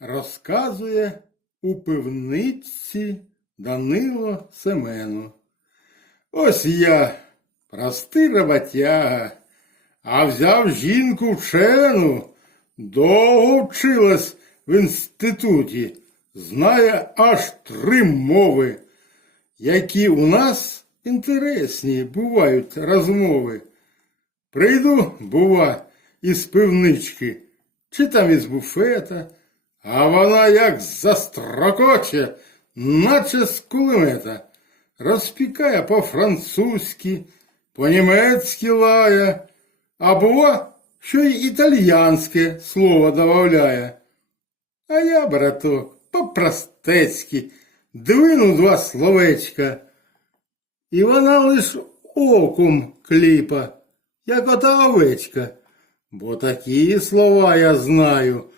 Розказує у пивниці Данило Семену. Ось я, простий роботяга, а взяв жінку вчену, довго вчилась в інституті, знає аж три мови, які у нас інтересні бувають розмови. Прийду, бува, із пивнички, чи там із буфета, а вона як застрокоче, наче з кулемета, розпікає по-французьки, по-німецьки лає, а бува, що й італьянське слово добавляє. А я, браток, по-простецьки, двину два словечка, і вона лиш оком кліпа, як ота овечка, бо такі слова я знаю,